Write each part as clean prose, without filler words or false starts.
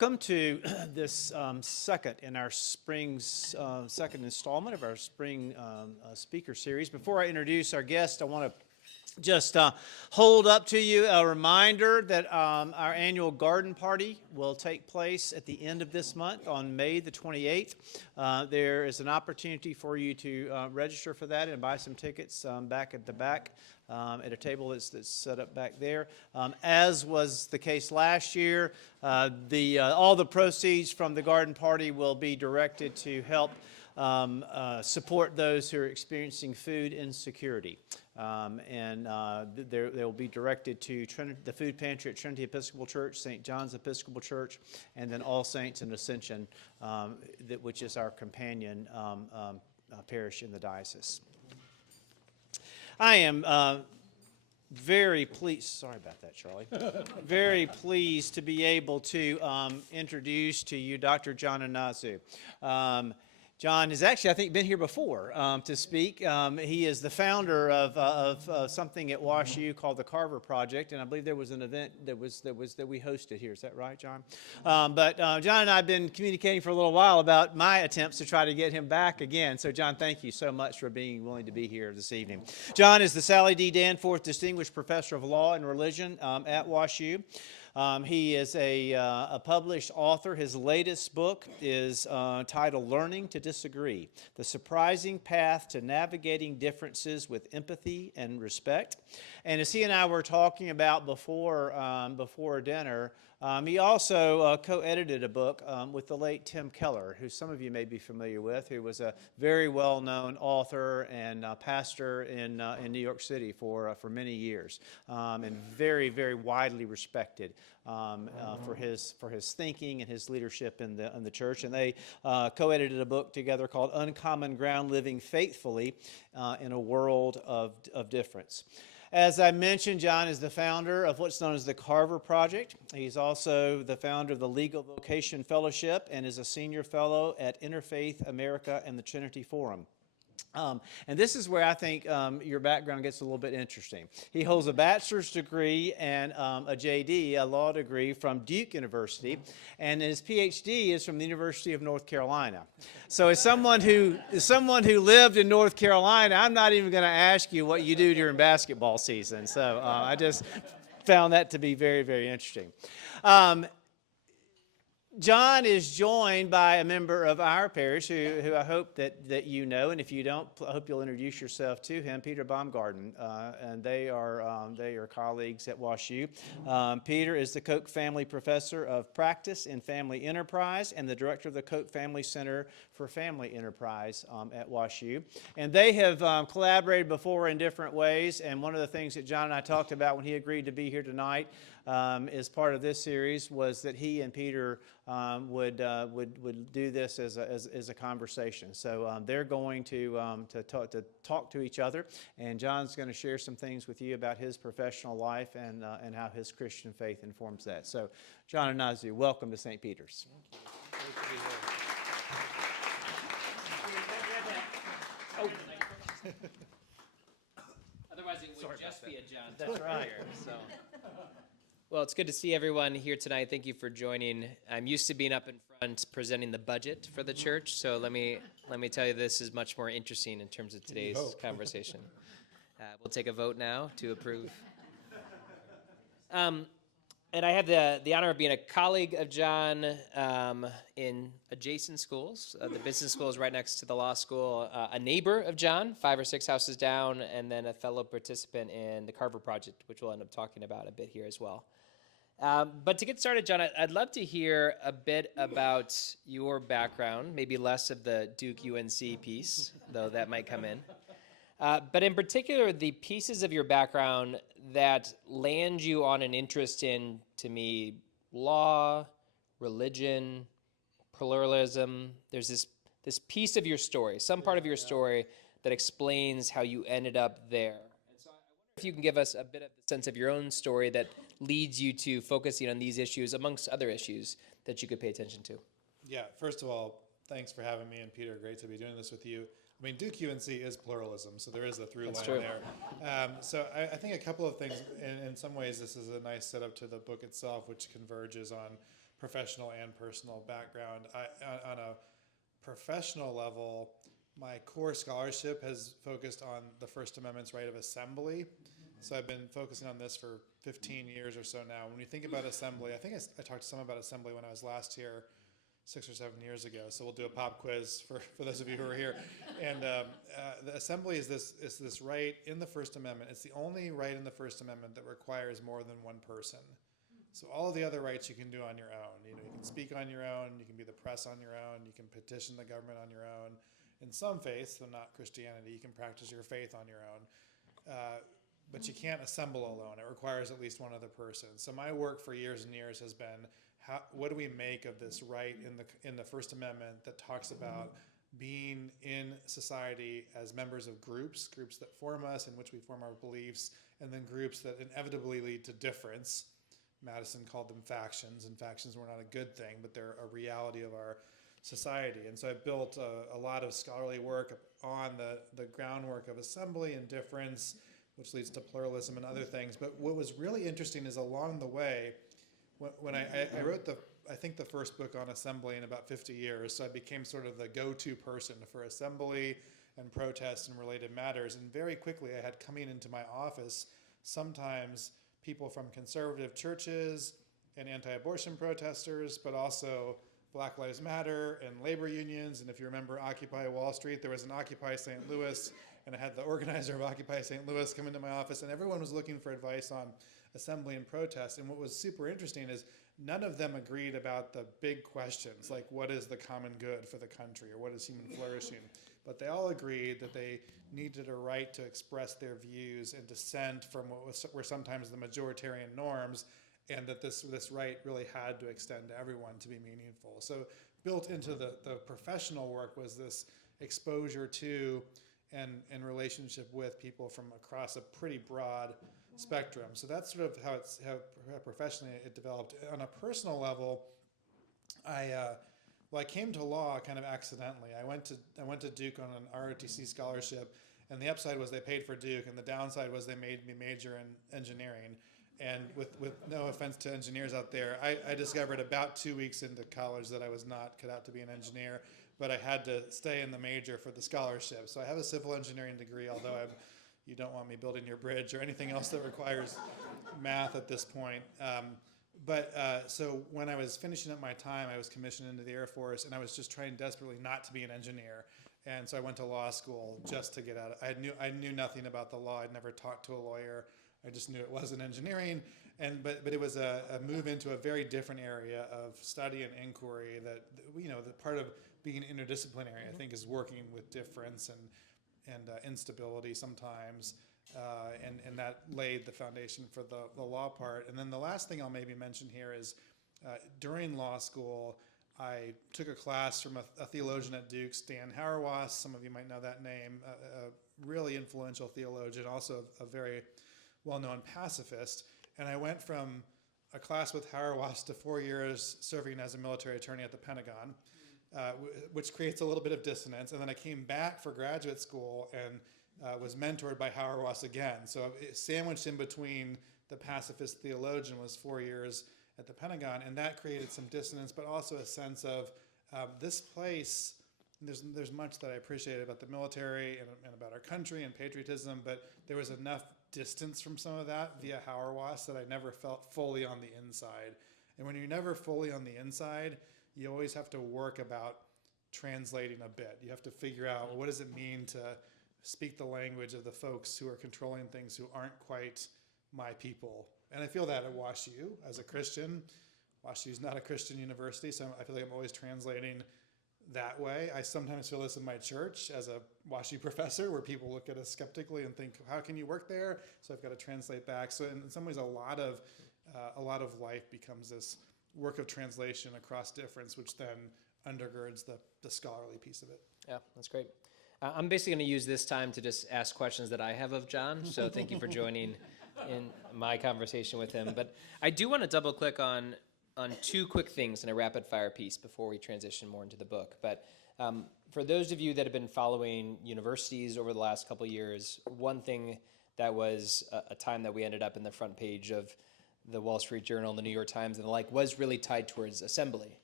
Welcome to this second in our second installment of our spring speaker series. Before I introduce our guest, I want to just hold up to you a reminder that our annual garden party will take place at the end of this month on May the 28th. There is an opportunity for you to register for that and buy some tickets back at the back. At a table that's set up back there. As was the case last year, all the proceeds from the garden party will be directed to help support those who are experiencing food insecurity. They will be directed to the food pantry at Trinity Episcopal Church, St. John's Episcopal Church, and then All Saints and Ascension, which is our companion parish in the diocese. I am very pleased, sorry about that, Charlie, very pleased to be able to introduce to you Dr. John Inazu. John has actually, I think, been here before to speak. He is the founder of something at WashU called the Carver Project, and I believe there was an event that we hosted here. Is that right, John? But John and I have been communicating for a little while about my attempts to try to get him back again. So, John, thank you so much for being willing to be here this evening. John is the Sally D. Danforth Distinguished Professor of Law and Religion at WashU. He is a published author. His latest book is titled Learning to Disagree, The Surprising Path to Navigating Differences with Empathy and Respect. And as he and I were talking about before dinner, he also co-edited a book with the late Tim Keller, who some of you may be familiar with, who was a very well-known author and pastor in New York City for many years, and very, very widely respected for his thinking and his leadership in the church. And they co-edited a book together called Uncommon Ground: Living Faithfully in a World of Difference. As I mentioned, John is the founder of what's known as the Carver Project. He's also the founder of the Legal Vocation Fellowship and is a senior fellow at Interfaith America and the Trinity Forum. And this is where I think your background gets a little bit interesting. He holds a bachelor's degree and a JD, a law degree from Duke University, and his PhD is from the University of North Carolina. So as someone who lived in North Carolina, I'm not even going to ask you what you do during basketball season. So I just found that to be very, very interesting. John is joined by a member of our parish who I hope that you know, and if you don't, I hope you'll introduce yourself to him, Peter Boumgarden, and they are colleagues at WashU. Peter is the Koch Family Professor of Practice in Family Enterprise and the Director of the Koch Family Center for Family Enterprise at WashU. And they have collaborated before in different ways, and one of the things that John and I talked about when he agreed to be here tonight as part of this series was that he and Peter would do this as a conversation. So they're going to talk to each other, and John's going to share some things with you about his professional life and how his Christian faith informs that. So, John Inazu, welcome to St. Peter's. Great to be here. Otherwise, it would just be a John. That's right. Here, so. Well, it's good to see everyone here tonight. Thank you for joining. I'm used to being up in front presenting the budget for the church, so let me tell you this is much more interesting in terms of today's conversation. We'll take a vote now to approve. And I have the honor of being a colleague of John in adjacent schools. The business school is right next to the law school. A neighbor of John, 5 or 6 houses down, and then a fellow participant in the Carver Project, which we'll end up talking about a bit here as well. But to get started, John, I'd love to hear a bit about your background, maybe less of the Duke UNC piece, though that might come in. But in particular, the pieces of your background that land you on an interest in, to me, law, religion, pluralism. There's this piece of your story, some part of your story that explains how you ended up there. And so I wonder if you can give us a bit of the sense of your own story that leads you to focusing on these issues amongst other issues that you could pay attention to. Yeah, first of all, thanks for having me, and Peter, great to be doing this with you. I mean, Duke UNC is pluralism, so there is a through line there. So I think a couple of things, in some ways this is a nice setup to the book itself, which converges on professional and personal background. On a professional level, my core scholarship has focused on the First Amendment's right of assembly. So I've been focusing on this for 15 years or so now. When you think about assembly, I think I talked to some about assembly when I was last here 6 or 7 years ago. So we'll do a pop quiz for those of you who are here. And the assembly is this right in the First Amendment. It's the only right in the First Amendment that requires more than one person. So all of the other rights you can do on your own. You can speak on your own, you can be the press on your own, you can petition the government on your own. In some faiths, though not Christianity, you can practice your faith on your own. But you can't assemble alone. It requires at least one other person. So my work for years and years has been, what do we make of this right in the First Amendment that talks about being in society as members of groups that form us, in which we form our beliefs, and then groups that inevitably lead to difference. Madison called them factions, and factions were not a good thing, but they're a reality of our society. And so I built a lot of scholarly work on the groundwork of assembly and difference, which leads to pluralism and other things. But what was really interesting is along the way, when I wrote I think the first book on assembly in about 50 years, so I became sort of the go-to person for assembly and protest and related matters. And very quickly I had coming into my office sometimes people from conservative churches and anti-abortion protesters, but also Black Lives Matter and labor unions. And if you remember Occupy Wall Street, there was an Occupy St. Louis, and I had the organizer of Occupy St. Louis come into my office, and everyone was looking for advice on assembly and protest. And what was super interesting is none of them agreed about the big questions, like what is the common good for the country, or what is human flourishing. But they all agreed that they needed a right to express their views and dissent from what were sometimes the majoritarian norms, and that this right really had to extend to everyone to be meaningful. So built into the professional work was this exposure to and relationship with people from across a pretty broad spectrum. So that's sort of how professionally it developed. On a personal level, I came to law kind of accidentally. I went to Duke on an ROTC scholarship, and the upside was they paid for Duke, and the downside was they made me major in engineering. And with no offense to engineers out there, I discovered about 2 weeks into college that I was not cut out to be an engineer, but I had to stay in the major for the scholarship. So I have a civil engineering degree, although you don't want me building your bridge or anything else that requires math at this point. So when I was finishing up my time, I was commissioned into the Air Force, and I was just trying desperately not to be an engineer. And so I went to law school just to get out of it. I knew nothing about the law. I'd never talked to a lawyer. I just knew it wasn't engineering, but it was a move into a very different area of study and inquiry that, the part of being interdisciplinary, I think, is working with difference and instability sometimes, and that laid the foundation for the law part. And then the last thing I'll maybe mention here is during law school, I took a class from a theologian at Duke, Stan Hauerwas. Some of you might know that name, a really influential theologian, also a very well-known pacifist. And I went from a class with Hauerwas to 4 years serving as a military attorney at the Pentagon, which creates a little bit of dissonance. And then I came back for graduate school and was mentored by Hauerwas again. So sandwiched in between the pacifist theologian was 4 years at the Pentagon, and that created some dissonance, but also a sense of this place. There's much that I appreciate about the military and about our country and patriotism, but there was enough distance from some of that via Hauerwas that I never felt fully on the inside. And when you're never fully on the inside, you always have to work about translating a bit. You have to figure out, what does it mean to speak the language of the folks who are controlling things who aren't quite my people. And I feel that at WashU as a Christian. WashU is not a Christian university, so I feel like I'm always translating that way. I sometimes feel this in my church as a WashU professor, where people look at us skeptically and think, how can you work there? So I've got to translate back. So in some ways, a lot of life becomes this work of translation across difference, which then undergirds the scholarly piece of it. Yeah, that's great. I'm basically going to use this time to just ask questions that I have of John. So thank you for joining in my conversation with him. But I do want to double click on two quick things in a rapid fire piece before we transition more into the book. But for those of you that have been following universities over the last couple of years, one thing that was a time that we ended up in the front page of the Wall Street Journal, the New York Times, and the like, was really tied towards assembly,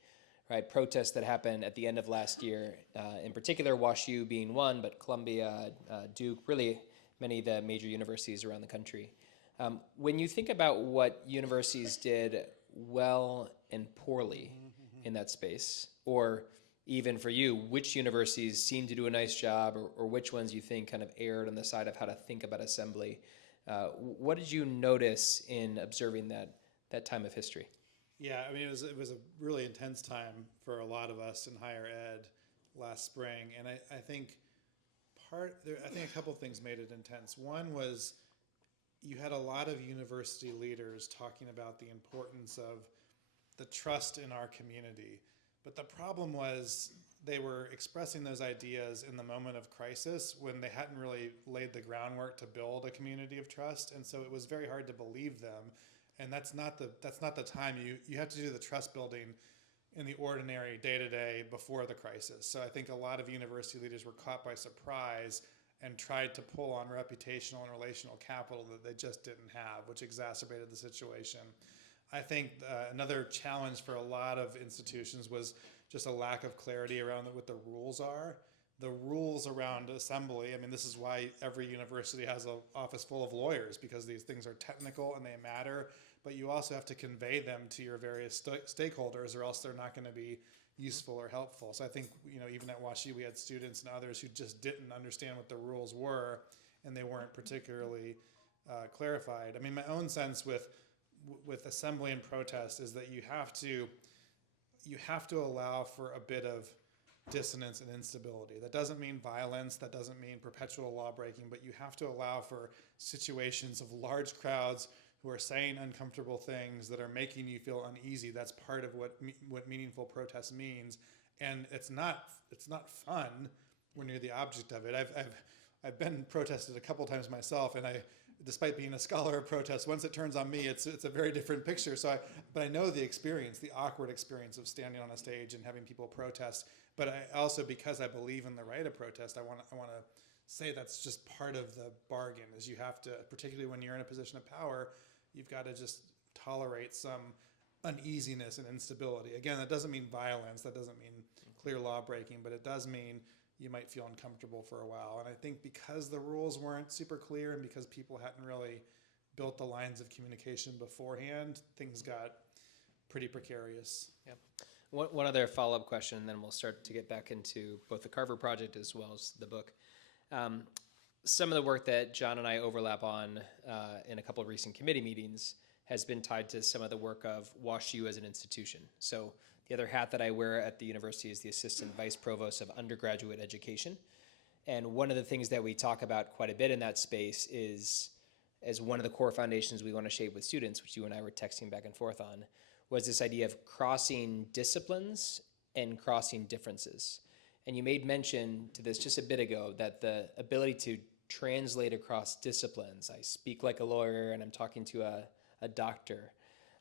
right? Protests that happened at the end of last year, in particular, WashU being one, but Columbia, Duke, really many of the major universities around the country. When you think about what universities did well and poorly in that space, or even for you, which universities seem to do a nice job, or which ones you think kind of erred on the side of how to think about assembly, what did you notice in observing that time of history? Yeah, I mean, it was a really intense time for a lot of us in higher ed last spring, and I think a couple things made it intense. One was you had a lot of university leaders talking about the importance of the trust in our community, but the problem was they were expressing those ideas in the moment of crisis when they hadn't really laid the groundwork to build a community of trust, and so it was very hard to believe them. And that's not the time. You have to do the trust building in the ordinary day-to-day before the crisis. So I think a lot of university leaders were caught by surprise and tried to pull on reputational and relational capital that they just didn't have, which exacerbated the situation. I think another challenge for a lot of institutions was just a lack of clarity around what the rules are. The rules around assembly, I mean, this is why every university has an office full of lawyers, because these things are technical and they matter, but you also have to convey them to your various stakeholders, or else they're not going to be useful or helpful. So I think, even at WashU, we had students and others who just didn't understand what the rules were, and they weren't particularly clarified. I mean, my own sense with assembly and protest is that you have to allow for a bit of dissonance and instability. That doesn't mean violence, that doesn't mean perpetual law breaking, but you have to allow for situations of large crowds who are saying uncomfortable things that are making you feel uneasy. That's part of what meaningful protest means, and it's not fun when you're the object of it. I've been protested a couple times myself, and despite being a scholar of protest, once it turns on me, it's a very different picture. But I know the experience, the awkward experience of standing on a stage and having people protest. But I also, because I believe in the right of protest, I want to say that's just part of the bargain. Is you have to, particularly when you're in a position of power, you've got to just tolerate some uneasiness and instability. Again, that doesn't mean violence, that doesn't mean clear law breaking, but it does mean you might feel uncomfortable for a while. And I think because the rules weren't super clear and because people hadn't really built the lines of communication beforehand, things got pretty precarious. Yep. One other follow-up question, and then we'll start to get back into both the Carver Project as well as the book. Some of the work that John and I overlap on in a couple of recent committee meetings has been tied to some of the work of WashU as an institution. So the other hat that I wear at the university is the Assistant Vice Provost of Undergraduate Education. And one of the things that we talk about quite a bit in that space is, as one of the core foundations we want to shape with students, which you and I were texting back and forth on, was this idea of crossing disciplines and crossing differences. And you made mention to this just a bit ago, that the ability to translate across disciplines. I speak like a lawyer and I'm talking to a doctor.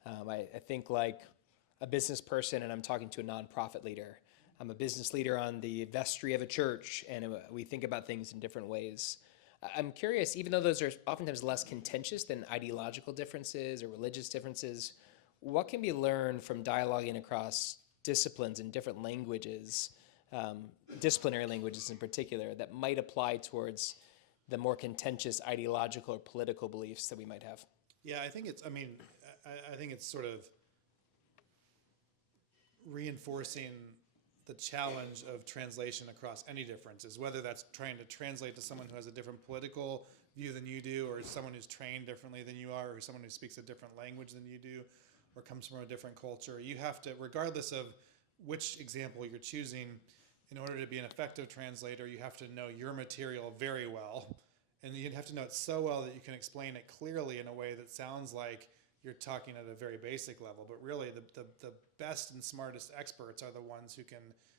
I think like a business person and I'm talking to a nonprofit leader. I'm a business leader on the vestry of a church, and we think about things in different ways. I'm curious, even though those are oftentimes less contentious than ideological differences or religious differences, what can be learned from dialoguing across disciplines and different languages, disciplinary languages in particular, that might apply towards the more contentious ideological or political beliefs that we might have? Yeah, I think it's sort of reinforcing the challenge of translation across any differences, whether that's trying to translate to someone who has a different political view than you do, or someone who's trained differently than you are, or someone who speaks a different language than you do, or comes from a different culture. You have to, regardless of which example you're choosing, in order to be an effective translator, you have to know your material very well. And you have to know it so well that you can explain it clearly in a way that sounds like you're talking at a very basic level. But really, the best and smartest experts are the ones who can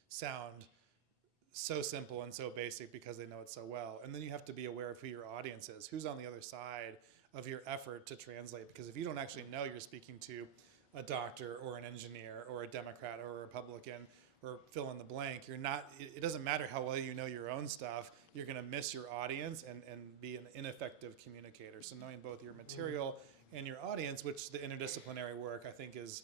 sound so simple and so basic because they know it so well. And then you have to be aware of who your audience is, who's on the other side of your effort to translate. Because if you don't actually know you're speaking to a doctor or an engineer or a Democrat or a Republican or fill in the blank, it doesn't matter how well you know your own stuff, you're going to miss your audience and be an ineffective communicator. So knowing both your material and your audience, which the interdisciplinary work I think is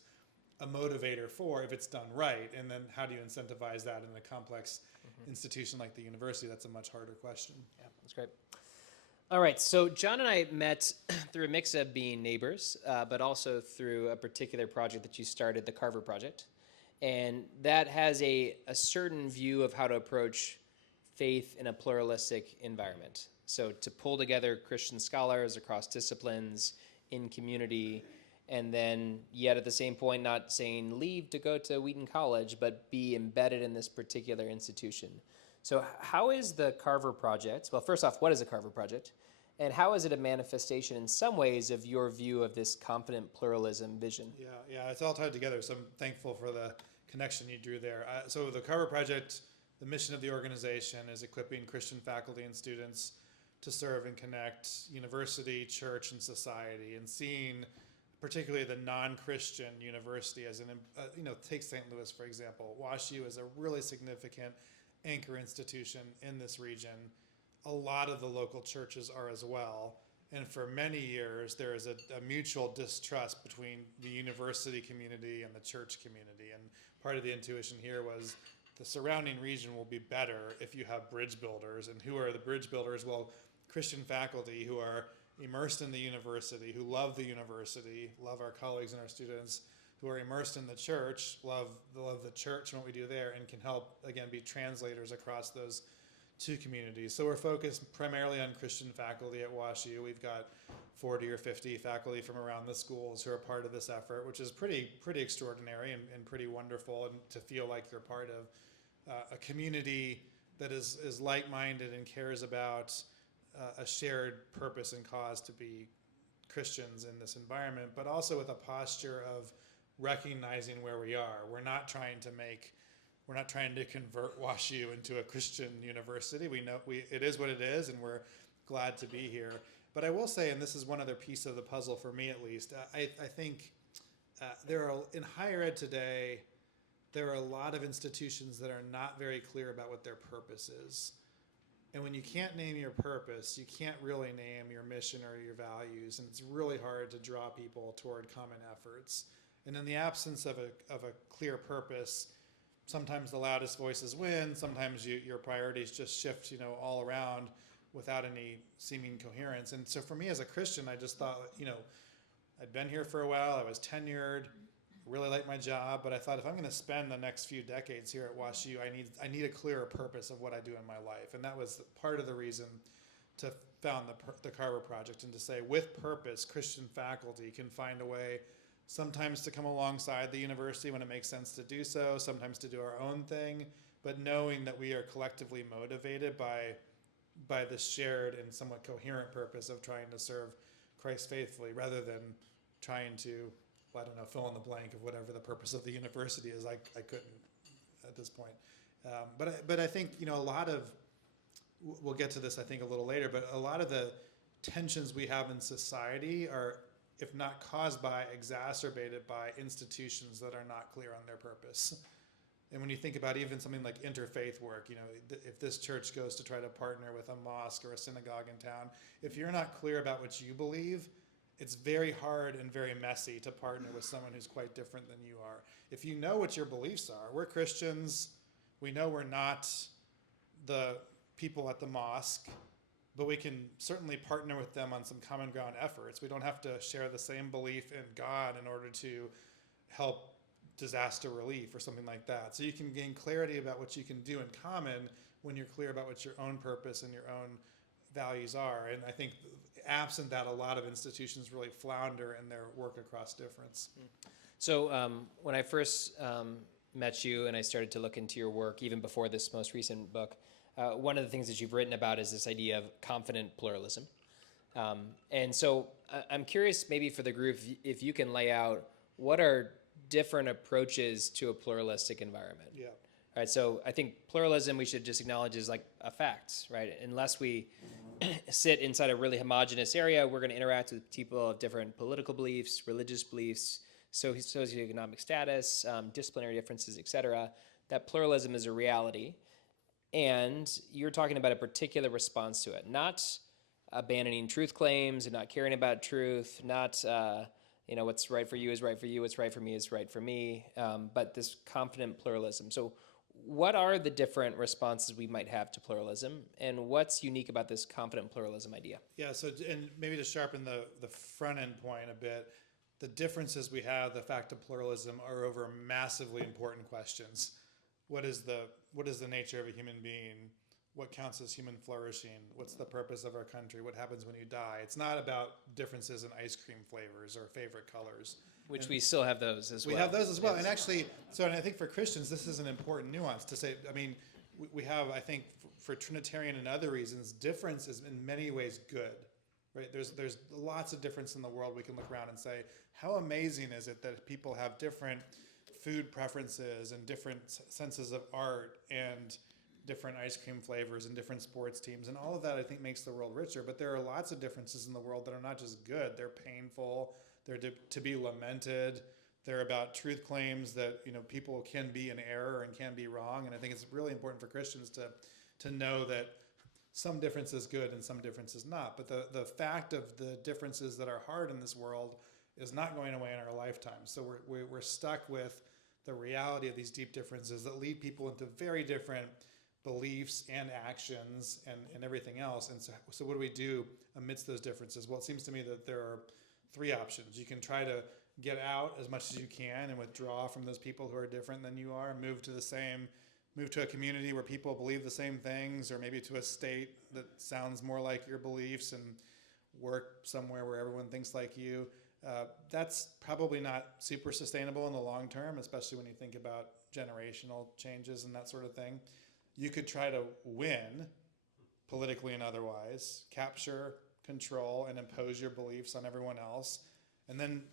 a motivator for if it's done right. And then how do you incentivize that in a complex institution like the university? That's a much harder question. Yeah, that's great. All right, so John and I met through a mix of being neighbors, but also through a particular project that you started, the Carver Project. And that has a certain view of how to approach faith in a pluralistic environment. So to pull together Christian scholars across disciplines in community, and then yet at the same point not saying leave to go to Wheaton College, but be embedded in this particular institution. So how is the Carver Project, well, first off, what is a Carver Project? And how is it a manifestation in some ways of your view of this confident pluralism vision? Yeah, it's all tied together. So I'm thankful for the connection you drew there. So the Carver Project, the mission of the organization is equipping Christian faculty and students to serve and connect university, church, and society, and seeing particularly the non-Christian university as take St. Louis, for example. WashU is a really significant anchor institution in this region. A lot of the local churches are as well. And for many years, there is a mutual distrust between the university community and the church community. And part of the intuition here was the surrounding region will be better if you have bridge builders. And who are the bridge builders? Well, Christian faculty who are immersed in the university, who love the university, love our colleagues and our students, who are immersed in the church, love the church and what we do there, and can help, again, be translators across those two communities. So we're focused primarily on Christian faculty at WashU. We've got 40 or 50 faculty from around the schools who are part of this effort, which is pretty extraordinary and pretty wonderful, and to feel like you're part of a community that is like-minded and cares about a shared purpose and cause to be Christians in this environment, but also with a posture of recognizing where we are. We're not trying to convert WashU into a Christian university. We know it is what it is, and we're glad to be here. But I will say, and this is one other piece of the puzzle for me at least, I think in higher ed today, there are a lot of institutions that are not very clear about what their purpose is. And when you can't name your purpose, you can't really name your mission or your values, and it's really hard to draw people toward common efforts. And in the absence of a clear purpose, sometimes the loudest voices win, sometimes your priorities just shift, all around without any seeming coherence. And so for me as a Christian, I just thought, I'd been here for a while, I was tenured, really liked my job, but I thought if I'm going to spend the next few decades here at WashU, I need a clearer purpose of what I do in my life. And that was part of the reason to found the Carver Project, and to say with purpose, Christian faculty can find a way sometimes to come alongside the university when it makes sense to do so, sometimes to do our own thing, but knowing that we are collectively motivated by the shared and somewhat coherent purpose of trying to serve Christ faithfully, rather than trying to, fill in the blank of whatever the purpose of the university is. I couldn't at this point. But I think, a lot of, we'll get to this I think a little later, but a lot of the tensions we have in society are, if not caused by, exacerbated by institutions that are not clear on their purpose. And when you think about even something like interfaith work, if this church goes to try to partner with a mosque or a synagogue in town, if you're not clear about what you believe, it's very hard and very messy to partner with someone who's quite different than you are. If you know what your beliefs are, we're Christians, we know we're not the people at the mosque, but we can certainly partner with them on some common ground efforts. We don't have to share the same belief in God in order to help disaster relief or something like that. So you can gain clarity about what you can do in common when you're clear about what your own purpose and your own values are. And I think absent that, a lot of institutions really flounder in their work across difference. So when I first met you and I started to look into your work, even before this most recent book, one of the things that you've written about is this idea of confident pluralism. And so I'm curious, maybe for the group, if you can lay out what are different approaches to a pluralistic environment. Yeah. All right, so I think pluralism we should just acknowledge is like a fact, right? Unless we sit inside a really homogenous area, we're going to interact with people of different political beliefs, religious beliefs, socioeconomic status, disciplinary differences, et cetera. That pluralism is a reality. And you're talking about a particular response to it, not abandoning truth claims and not caring about truth, not what's right for you is right for you, what's right for me is right for me, but this confident pluralism. So what are the different responses we might have to pluralism, and what's unique about this confident pluralism idea? Yeah, so and maybe to sharpen the front end point a bit, the differences we have, the fact of pluralism, are over massively important questions. What is the nature of a human being? What counts as human flourishing? What's the purpose of our country? What happens when you die? It's not about differences in ice cream flavors or favorite colors. Which we still have those as well. We have those as well. Yes. And actually, and I think for Christians, this is an important nuance to say. I mean, we have, I think, for Trinitarian and other reasons, difference is in many ways good, right? There's lots of difference in the world. We can look around and say, how amazing is it that people have different food preferences and different senses of art and different ice cream flavors and different sports teams, and all of that I think makes the world richer. But there are lots of differences in the world that are not just good, they're painful, they're to be lamented, they're about truth claims that people can be in error and can be wrong. And I think it's really important for Christians to know that some difference is good and some difference is not. But the fact of the differences that are hard in this world is not going away in our lifetime. So we're stuck with the reality of these deep differences that lead people into very different beliefs and actions and everything else. And so what do we do amidst those differences? Well, it seems to me that there are three options. You can try to get out as much as you can and withdraw from those people who are different than you are, move to a community where people believe the same things, or maybe to a state that sounds more like your beliefs, and work somewhere where everyone thinks like you. That's probably not super sustainable in the long term, especially when you think about generational changes and that sort of thing. You could try to win politically and otherwise, capture, control, and impose your beliefs on everyone else, and then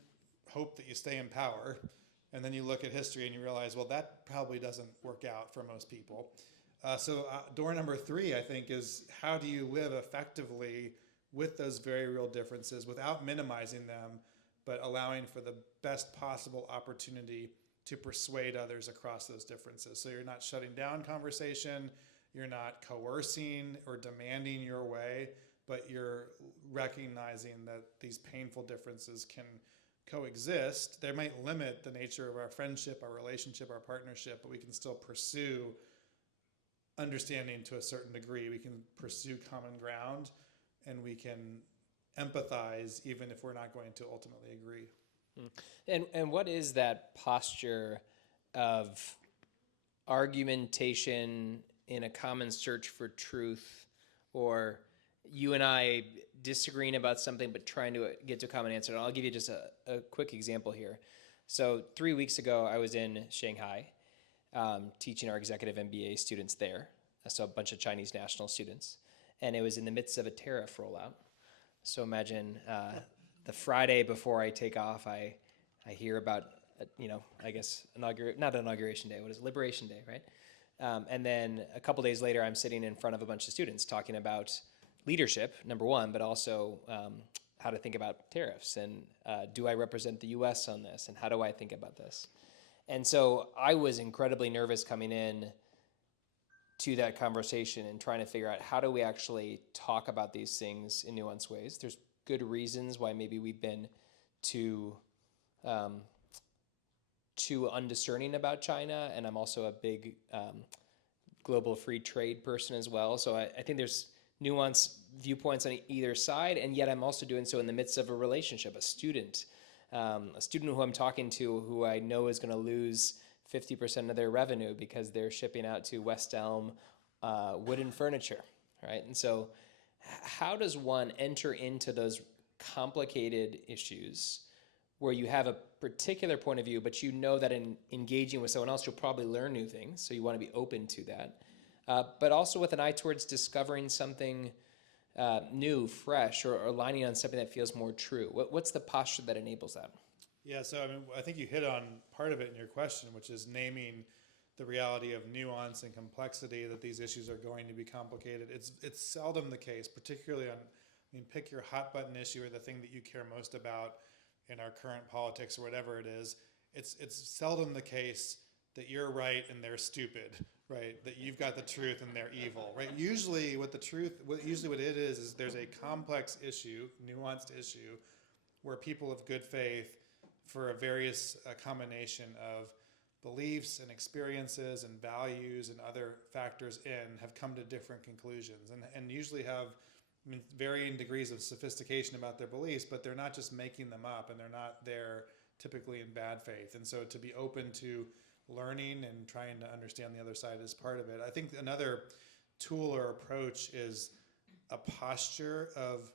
hope that you stay in power. And then you look at history and you realize, well, that probably doesn't work out for most people. So door number 3, I think, is how do you live effectively with those very real differences without minimizing them, but allowing for the best possible opportunity to persuade others across those differences. So you're not shutting down conversation, you're not coercing or demanding your way, but you're recognizing that these painful differences can coexist. They might limit the nature of our friendship, our relationship, our partnership, but we can still pursue understanding to a certain degree. We can pursue common ground, and we can empathize even if we're not going to ultimately agree. And what is that posture of argumentation in a common search for truth, or you and I disagreeing about something but trying to get to a common answer? And I'll give you just a quick example here. So 3 weeks ago, I was in Shanghai teaching our executive MBA students there, so a bunch of Chinese national students, and it was in the midst of a tariff rollout. So imagine the Friday before I take off, I hear about, I guess, not Inauguration Day, what is it? Liberation Day, right? And then a couple days later, I'm sitting in front of a bunch of students talking about leadership, number one, but also how to think about tariffs, and do I represent the U.S. on this, and how do I think about this? And so I was incredibly nervous coming in to that conversation and trying to figure out how do we actually talk about these things in nuanced ways. There's good reasons why maybe we've been too undiscerning about China, and I'm also a big global free trade person as well. So I think there's nuanced viewpoints on either side, and yet I'm also doing so in the midst of a relationship, a student who I'm talking to who I know is going to lose 50% of their revenue because they're shipping out to West Elm wooden furniture, right? And so how does one enter into those complicated issues where you have a particular point of view, but you know that in engaging with someone else, you'll probably learn new things, so you want to be open to that, but also with an eye towards discovering something new, fresh, or aligning on something that feels more true? What's the posture that enables that? Yeah, so I think you hit on part of it in your question, which is naming the reality of nuance and complexity, that these issues are going to be complicated. It's seldom the case, particularly pick your hot button issue or the thing that you care most about in our current politics or whatever it is. It's seldom the case that you're right and they're stupid, right? That you've got the truth and they're evil, right? Usually what it is there's a complex issue, nuanced issue, where people of good faith, for a various combination of beliefs and experiences and values and other factors have come to different conclusions and usually have varying degrees of sophistication about their beliefs, but they're not just making them up and they're not there typically in bad faith. And so to be open to learning and trying to understand the other side is part of it. I think another tool or approach is a posture of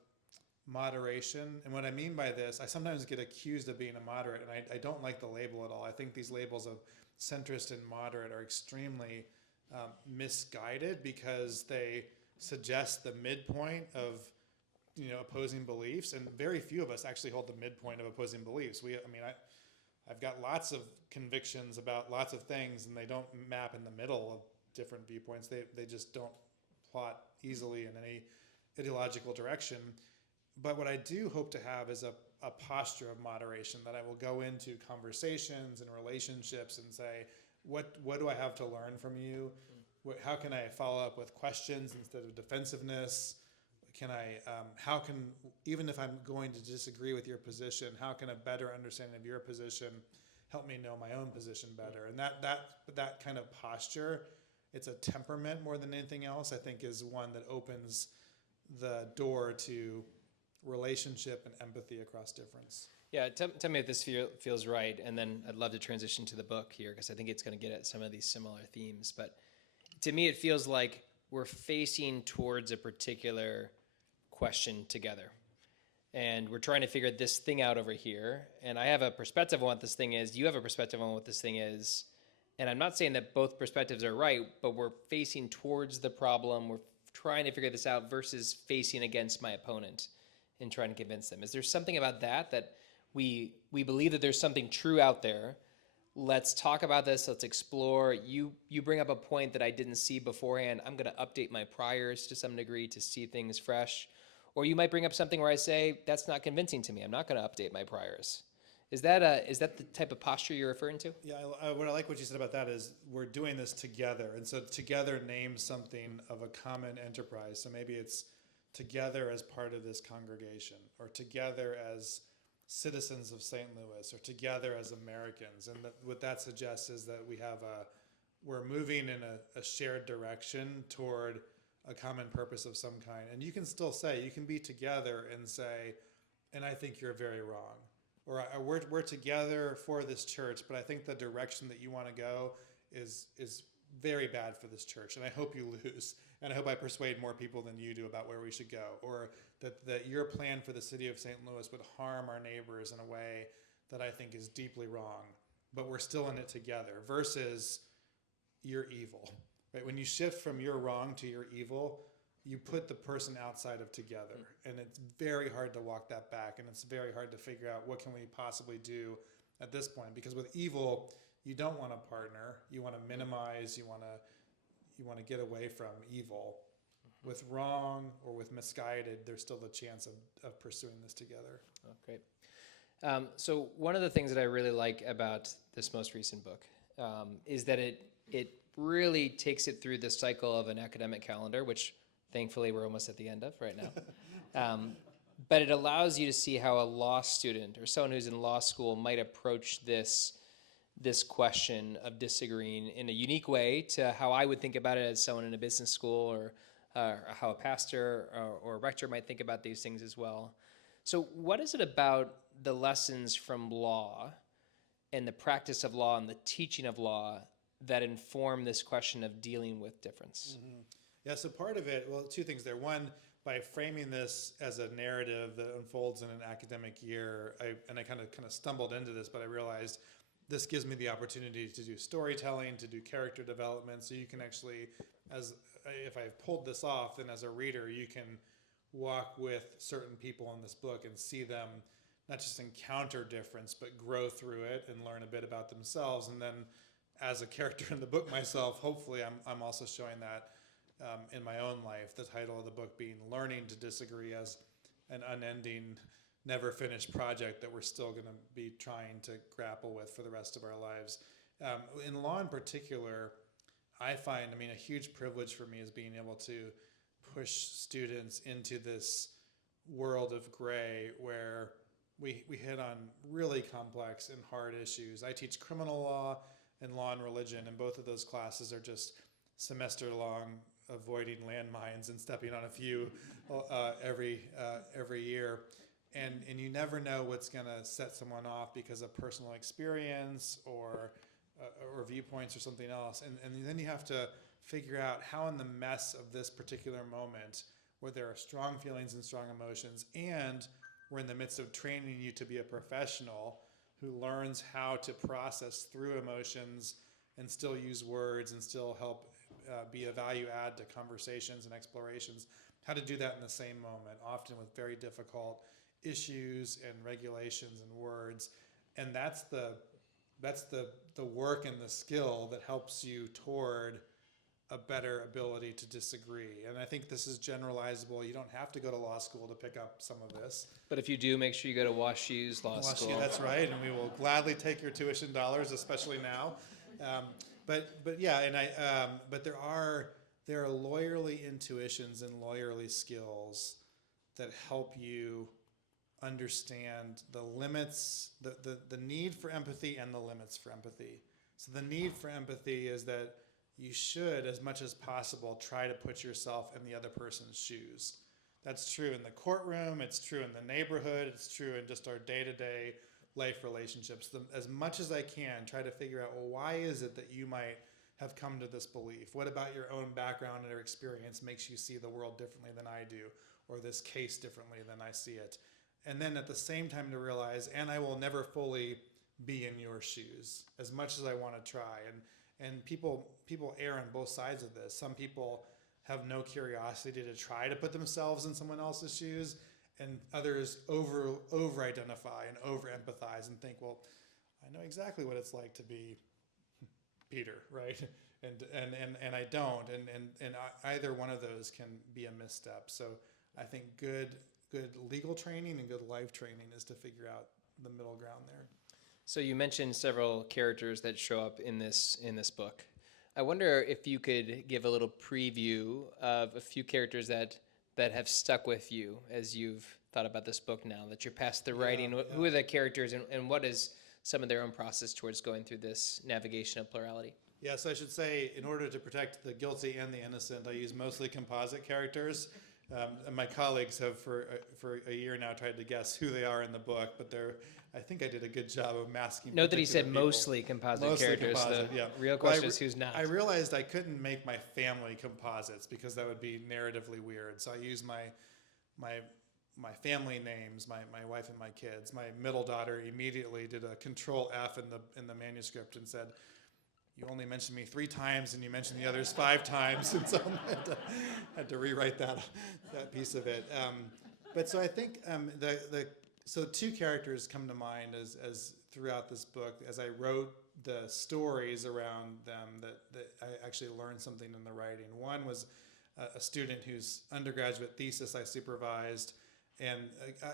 moderation. And what I mean by this, I sometimes get accused of being a moderate, and I don't like the label at all. I think these labels of centrist and moderate are extremely misguided because they suggest the midpoint of opposing beliefs, and very few of us actually hold the midpoint of opposing beliefs. I've got lots of convictions about lots of things, and they don't map in the middle of different viewpoints. They just don't plot easily in any ideological direction. But what I do hope to have is a posture of moderation, that I will go into conversations and relationships and say, what do I have to learn from you? How can I follow up with questions instead of defensiveness? Even if I'm going to disagree with your position, how can a better understanding of your position help me know my own position better? And that kind of posture, it's a temperament more than anything else, I think is one that opens the door to relationship and empathy across difference. Yeah, tell me if this feels right, and then I'd love to transition to the book here because I think it's going to get at some of these similar themes. But to me, it feels like we're facing towards a particular question together, and we're trying to figure this thing out over here. And I have a perspective on what this thing is. You have a perspective on what this thing is. And I'm not saying that both perspectives are right, but we're facing towards the problem. We're trying to figure this out versus facing against my opponent and trying to convince them. Is there something about that we believe that there's something true out there? Let's talk about this. Let's explore. You bring up a point that I didn't see beforehand. I'm going to update my priors to some degree to see things fresh. Or you might bring up something where I say, that's not convincing to me. I'm not going to update my priors. Is that the type of posture you're referring to? Yeah, what I like what you said about that is we're doing this together. And so together names something of a common enterprise. So maybe it's together as part of this congregation, or together as citizens of St. Louis, or together as Americans. And what that suggests is that we're moving in a shared direction toward a common purpose of some kind. And you can still say, you can be together and say, and I think you're very wrong. Or we're together for this church, but I think the direction that you want to go is very bad for this church, and I hope you lose. And I hope I persuade more people than you do about where we should go. Or that your plan for the city of St. Louis would harm our neighbors in a way that I think is deeply wrong, but we're still in it together, versus you're evil. Right? When you shift from you're wrong to you're evil, you put the person outside of together, and it's very hard to walk that back, and it's very hard to figure out what can we possibly do at this point. Because with evil, you don't want to partner, you want to minimize, you want to get away from evil. With wrong or with misguided, there's still the chance of pursuing this together. Oh, great. So one of the things that I really like about this most recent book is that it really takes it through the cycle of an academic calendar, which thankfully we're almost at the end of right now. But it allows you to see how a law student or someone who's in law school might approach this question of disagreeing in a unique way to how I would think about it as someone in a business school, or how a pastor or a rector might think about these things as well. So what is it about the lessons from law and the practice of law and the teaching of law that inform this question of dealing with difference? Mm-hmm. Yeah, so part of it, well, two things there. One, by framing this as a narrative that unfolds in an academic year, I kind of stumbled into this, but I realized this gives me the opportunity to do storytelling, to do character development, so you can actually, if I've pulled this off, then as a reader, you can walk with certain people in this book and see them not just encounter difference, but grow through it and learn a bit about themselves. And then as a character in the book myself, hopefully I'm also showing that in my own life. The title of the book being Learning to Disagree as an Unending, Never Finished Project that we're still going to be trying to grapple with for the rest of our lives. In law in particular, I find, a huge privilege for me is being able to push students into this world of gray where we hit on really complex and hard issues. I teach criminal law and law and religion, and both of those classes are just semester long, avoiding landmines and stepping on a few every year. And you never know what's going to set someone off because of personal experience or viewpoints or something else. And then you have to figure out how in the mess of this particular moment, where there are strong feelings and strong emotions, and we're in the midst of training you to be a professional who learns how to process through emotions and still use words and still help be a value add to conversations and explorations, how to do that in the same moment, often with very difficult issues and regulations and words. And that's the work and the skill that helps you toward a better ability to disagree. And I think this is generalizable. You don't have to go to law school to pick up some of this. But if you do, make sure you go to WashU's Law School. That's right, and we will gladly take your tuition dollars, especially now. But there are lawyerly intuitions and lawyerly skills that help you understand the limits, the need for empathy and the limits for empathy. So the need for empathy is that you should, as much as possible, try to put yourself in the other person's shoes. That's true in the courtroom, it's true in the neighborhood, it's true in just our day-to-day life relationships. As much as I can, try to figure out, well, why is it that you might have come to this belief? What about your own background or experience makes you see the world differently than I do, or this case differently than I see it? And then at the same time to realize, and I will never fully be in your shoes, as much as I want to try. And people err on both sides of this. Some people have no curiosity to try to put themselves in someone else's shoes, and others over-identify and over-empathize and think, well, I know exactly what it's like to be Peter, right? And I don't, and either one of those can be a misstep. So I think good legal training and good life training is to figure out the middle ground there. So you mentioned several characters that show up in this book. I wonder if you could give a little preview of a few characters that have stuck with you as you've thought about this book now that you're past the writing. Yeah. Who are the characters, and what is some of their own process towards going through this navigation of plurality? Yeah, so I should say, in order to protect the guilty and the innocent, I use mostly composite characters. And my colleagues have for a year now tried to guess who they are in the book, but I think I did a good job of masking. Note that he said particular people. mostly composite characters. Composite, the yeah. real question is who's not. I realized I couldn't make my family composites because that would be narratively weird. So I used my family names, my wife and my kids. My middle daughter immediately did a Control F in the manuscript and said, "You only mentioned me 3 times, and you mentioned the others 5 times," and so I had to rewrite that piece of it. But so I think so 2 characters come to mind as throughout this book as I wrote the stories around them that I actually learned something in the writing. One was a student whose undergraduate thesis I supervised, and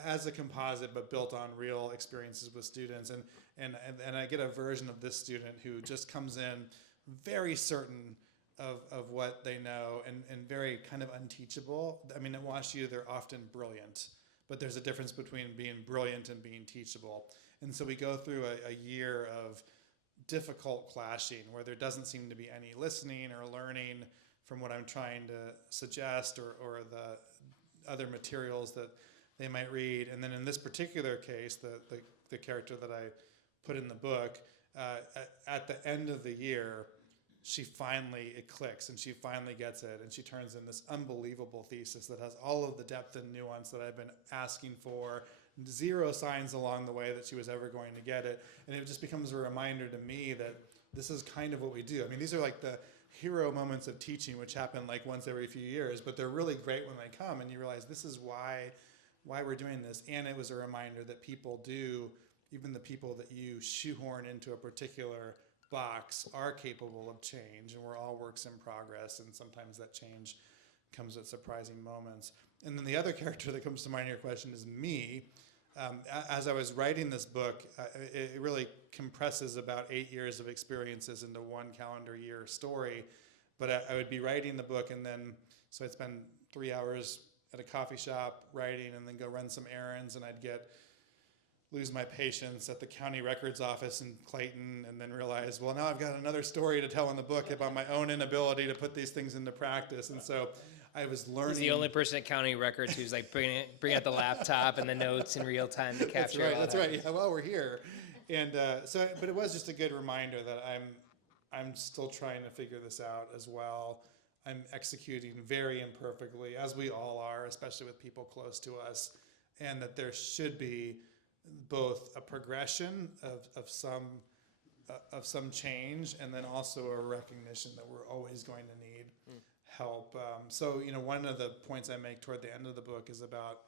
as a composite, but built on real experiences with students. And I get a version of this student who just comes in very certain of what they know and very kind of unteachable. I mean, at WashU, they're often brilliant, but there's a difference between being brilliant and being teachable. And so we go through a year of difficult clashing where there doesn't seem to be any listening or learning from what I'm trying to suggest or the other materials that they might read. And then in this particular case, the character that I put in the book, at the end of the year, it clicks and she finally gets it, and she turns in this unbelievable thesis that has all of the depth and nuance that I've been asking for, 0 signs along the way that she was ever going to get it. And it just becomes a reminder to me that this is kind of what we do. I mean, these are like the hero moments of teaching, which happen like once every few years, but they're really great when they come, and you realize this is why we're doing this. And it was a reminder that people do, even the people that you shoehorn into a particular box, are capable of change, and we're all works in progress, and sometimes that change comes at surprising moments. And then the other character that comes to mind in your question is me. As I was writing this book, it really compresses about 8 years of experiences into one calendar year story. But I would be writing the book, and then, so I'd spend 3 hours at a coffee shop writing, and then go run some errands, and I'd lose my patience at the county records office in Clayton, and then realize, well, now I've got another story to tell in the book about my own inability to put these things into practice. And so I was learning. He's the only person at county records who's like bringing out the laptop and the notes in real time to capture. That's right. Yeah, well, we're here, and but it was just a good reminder that I'm still trying to figure this out as well. I'm executing very imperfectly, as we all are, especially with people close to us, and that there should be both a progression of some change, and then also a recognition that we're always going to need help. So, one of the points I make toward the end of the book is about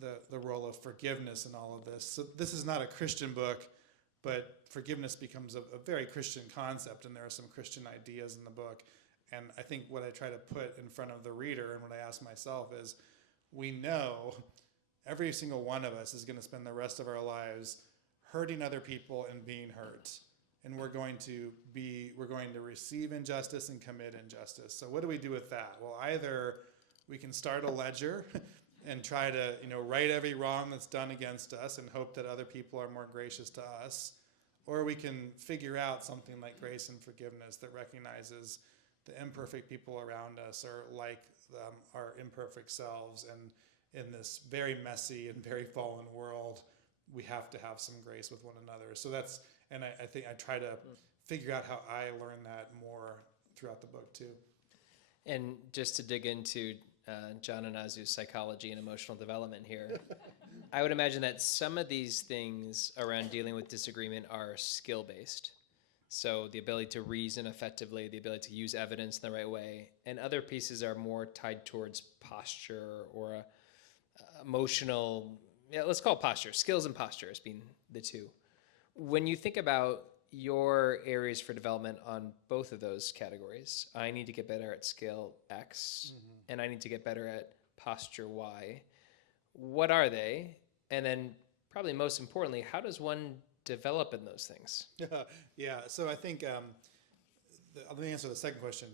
the role of forgiveness in all of this. So this is not a Christian book, but forgiveness becomes a very Christian concept, and there are some Christian ideas in the book. And I think what I try to put in front of the reader, and what I ask myself, is we know every single one of us is going to spend the rest of our lives hurting other people and being hurt. And we're going to receive injustice and commit injustice. So what do we do with that? Well, either we can start a ledger and try to, right every wrong that's done against us and hope that other people are more gracious to us, or we can figure out something like grace and forgiveness that recognizes the imperfect people around us are like our imperfect selves, and in this very messy and very fallen world, we have to have some grace with one another. So I think I try to figure out how I learn that more throughout the book too. And just to dig into John Inazu's psychology and emotional development here, I would imagine that some of these things around dealing with disagreement are skill-based. So the ability to reason effectively, the ability to use evidence in the right way, and other pieces are more tied towards posture or emotional, let's call it posture, skills and posture as being the two. When you think about your areas for development on both of those categories, I need to get better at skill X, and I need to get better at posture Y. What are they? And then probably most importantly, how does one develop in those things? Yeah, so I think let me answer the second question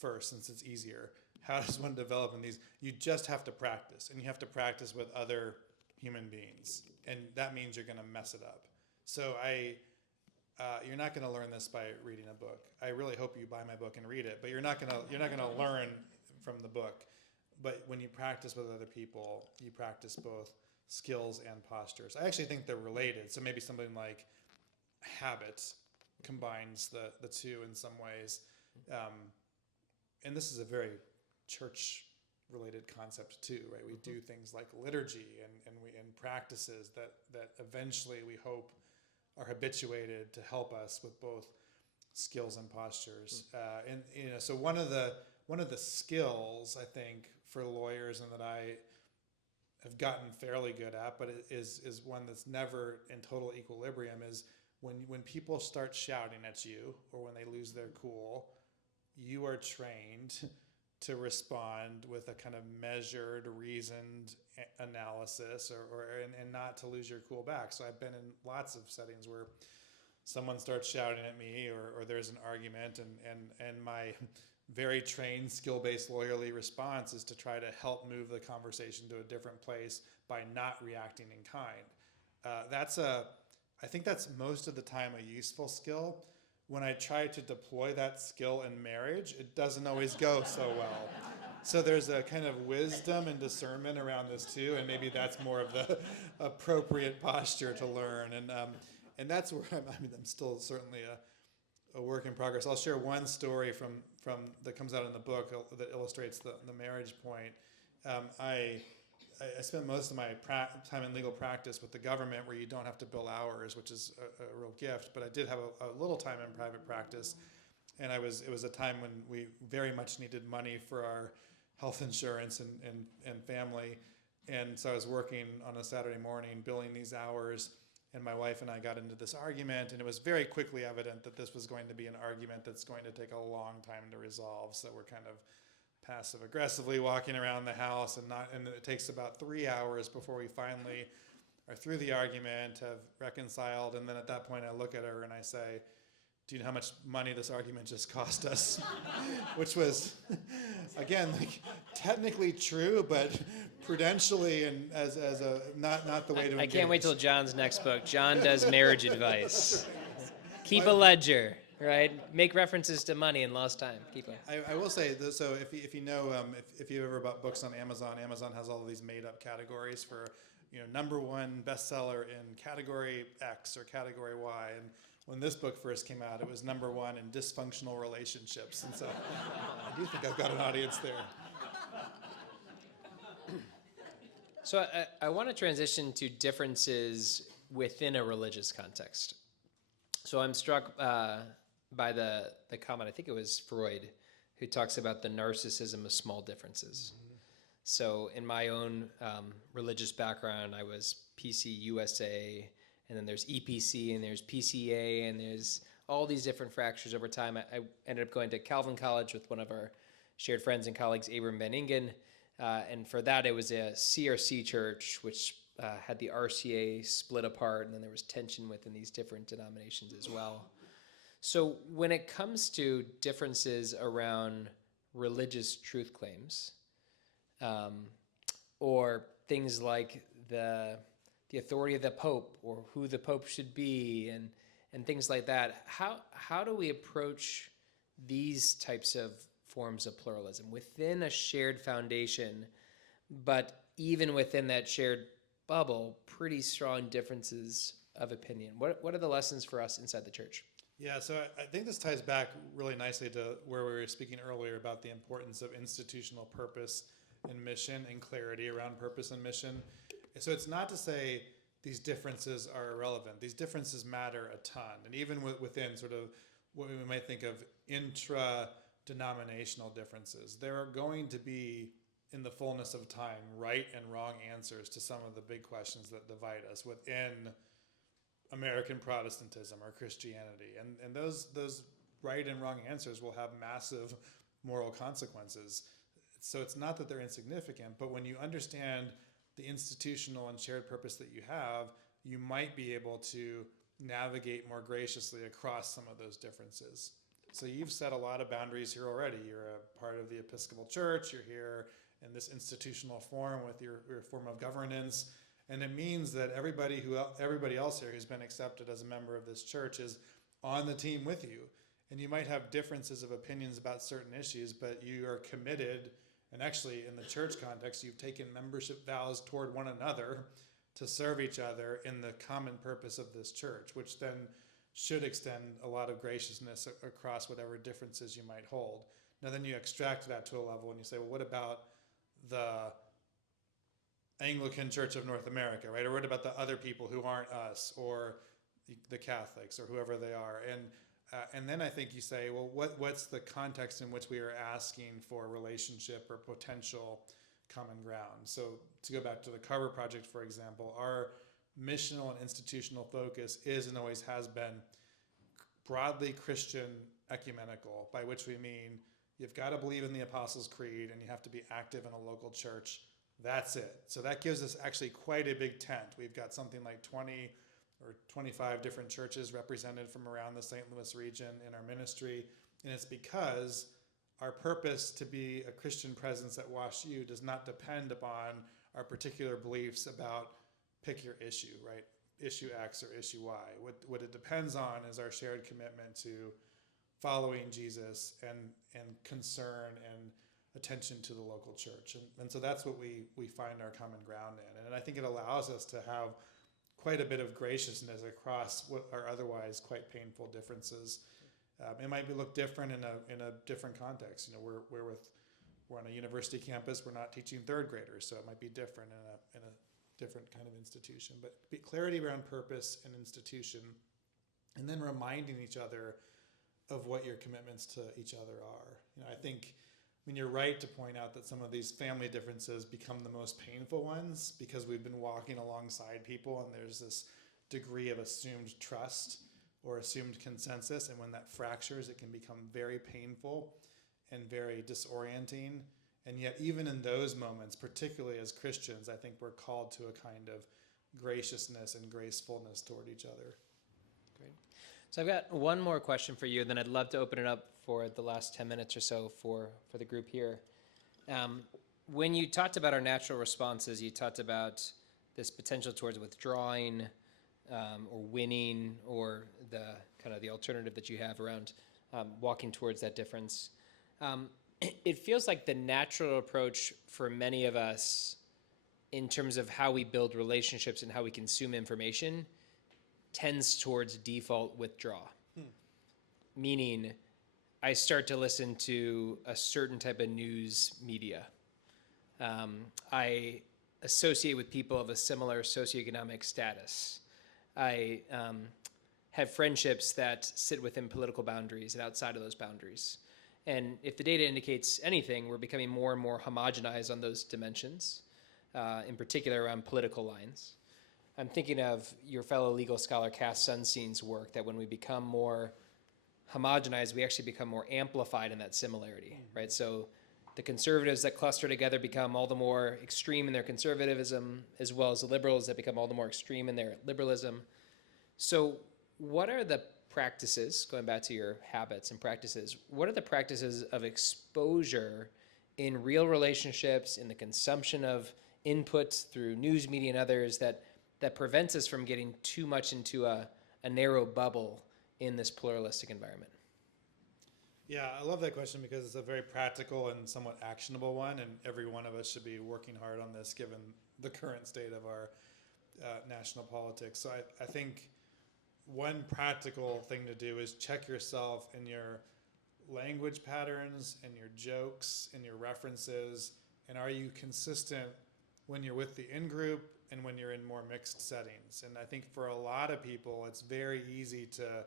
first, since it's easier. How does one develop in these? You just have to practice, and you have to practice with other human beings, and that means you're going to mess it up. So you're not going to learn this by reading a book. I really hope you buy my book and read it, but you're not going to learn from the book. But when you practice with other people, you practice both skills and postures. I actually think they're related. So maybe something like habits combines the two in some ways. And this is a very church-related concept too, right? We do things like liturgy and practices that eventually we hope are habituated to help us with both skills and postures. So one of the skills, I think, for lawyers, and that I have gotten fairly good at, but it is one that's never in total equilibrium, is when people start shouting at you, or when they lose their cool, you are trained to respond with a kind of measured, reasoned analysis, and not to lose your cool back. So I've been in lots of settings where someone starts shouting at me, or there's an argument, and my very trained, skill-based, lawyerly response is to try to help move the conversation to a different place by not reacting in kind. I think that's most of the time a useful skill. When I try to deploy that skill in marriage, it doesn't always go so well. So there's a kind of wisdom and discernment around this too, and maybe that's more of the appropriate posture to learn. And that's where I'm still certainly a work in progress. I'll share one story from that comes out in the book that illustrates the marriage point. I spent most of my time in legal practice with the government, where you don't have to bill hours, which is a real gift. But I did have a little time in private practice, and it was a time when we very much needed money for our health insurance and family. And so I was working on a Saturday morning, billing these hours, and my wife and I got into this argument, and it was very quickly evident that this was going to be an argument that's going to take a long time to resolve. So we're kind of passive-aggressively walking around the house, and it takes about 3 hours before we finally are through the argument, have reconciled, and then at that point I look at her and I say, do you know how much money this argument just cost us? Which was, again, like technically true, but prudentially and as a not the way to engage. I can't wait till John's next book. John does marriage advice. Keep a ledger, right? Make references to money in lost time. Keep it. I will say, so if you know, if you ever bought books on Amazon, Amazon has all of these made-up categories for, number one bestseller in category X or category Y. And when this book first came out, it was number one in dysfunctional relationships. And so I do think I've got an audience there. So I want to transition to differences within a religious context. So I'm struck by the comment, I think it was Freud, who talks about the narcissism of small differences. So in my own religious background, I was PC USA, and then there's EPC, and there's PCA, and there's all these different fractures over time. I ended up going to Calvin College with one of our shared friends and colleagues, Abram Van Ingen, and for that it was a CRC church, which had the RCA split apart, and then there was tension within these different denominations as well. So when it comes to differences around religious truth claims, or things like the authority of the Pope or who the Pope should be and things like that, how do we approach these types of forms of pluralism within a shared foundation, but even within that shared bubble, pretty strong differences of opinion? What are the lessons for us inside the church? Yeah, so I think this ties back really nicely to where we were speaking earlier about the importance of institutional purpose and mission and clarity around purpose and mission. So it's not to say these differences are irrelevant. These differences matter a ton. And even within sort of what we might think of intra-denominational differences, there are going to be, in the fullness of time, right and wrong answers to some of the big questions that divide us within American Protestantism or Christianity. And those right and wrong answers will have massive moral consequences. So it's not that they're insignificant, but when you understand the institutional and shared purpose that you have, you might be able to navigate more graciously across some of those differences. So you've set a lot of boundaries here already. You're a part of the Episcopal Church. You're here in this institutional form with your form of governance. And it means that everybody else here who's been accepted as a member of this church is on the team with you. And you might have differences of opinions about certain issues, but you are committed. And actually, in the church context, you've taken membership vows toward one another to serve each other in the common purpose of this church, which then should extend a lot of graciousness across whatever differences you might hold. Now, then you extract that to a level and you say, well, what about the Anglican Church of North America, right? Or what about the other people who aren't us, or the Catholics, or whoever they are? And then I think you say, well, what's the context in which we are asking for relationship or potential common ground? So to go back to the Cover Project, for example, our missional and institutional focus is and always has been broadly Christian ecumenical, by which we mean you've got to believe in the Apostles' Creed and you have to be active in a local church. That's it. So that gives us actually quite a big tent. We've got something like 20 or 25 different churches represented from around the St. Louis region in our ministry. And it's because our purpose to be a Christian presence at Wash U does not depend upon our particular beliefs about pick your issue, right? Issue X or issue Y. What it depends on is our shared commitment to following Jesus and concern and attention to the local church. And so that's what we find our common ground in. And I think it allows us to have quite a bit of graciousness across what are otherwise quite painful differences. It might look different in a different context. We're on a university campus. We're not teaching third graders, so it might be different in a different kind of institution. But clarity around purpose and institution, and then reminding each other of what your commitments to each other are. I think, you're right to point out that some of these family differences become the most painful ones because we've been walking alongside people and there's this degree of assumed trust or assumed consensus. And when that fractures, it can become very painful and very disorienting. And yet, even in those moments, particularly as Christians, I think we're called to a kind of graciousness and gracefulness toward each other. Great. So I've got one more question for you, and then I'd love to open it up for the last 10 minutes or so for the group here. When you talked about our natural responses, you talked about this potential towards withdrawing or winning, or the kind of the alternative that you have around walking towards that difference. It feels like the natural approach for many of us in terms of how we build relationships and how we consume information tends towards default withdraw. Meaning, I start to listen to a certain type of news media. I associate with people of a similar socioeconomic status. I have friendships that sit within political boundaries and outside of those boundaries. And if the data indicates anything, we're becoming more and more homogenized on those dimensions, in particular around political lines. I'm thinking of your fellow legal scholar Cass Sunstein's work, that when we become more homogenized, we actually become more amplified in that similarity, right? So the conservatives that cluster together become all the more extreme in their conservatism, as well as the liberals that become all the more extreme in their liberalism. So what are the practices, going back to your habits and practices, what are the practices of exposure in real relationships, in the consumption of inputs through news media and others that prevents us from getting too much into a narrow bubble in this pluralistic environment? Yeah, I love that question because it's a very practical and somewhat actionable one, and every one of us should be working hard on this given the current state of our national politics. So I think one practical thing to do is check yourself in your language patterns and your jokes and your references, and are you consistent when you're with the in-group and when you're in more mixed settings. And I think for a lot of people, it's very easy to,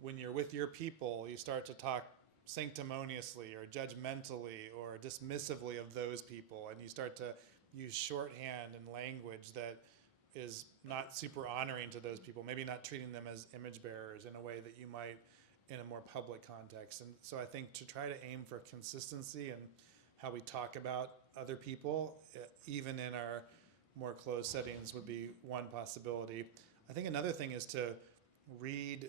when you're with your people, you start to talk sanctimoniously or judgmentally or dismissively of those people, and you start to use shorthand and language that is not super honoring to those people, maybe not treating them as image bearers in a way that you might in a more public context. And so I think to try to aim for consistency in how we talk about other people, even in our more closed settings, would be one possibility. I think another thing is to read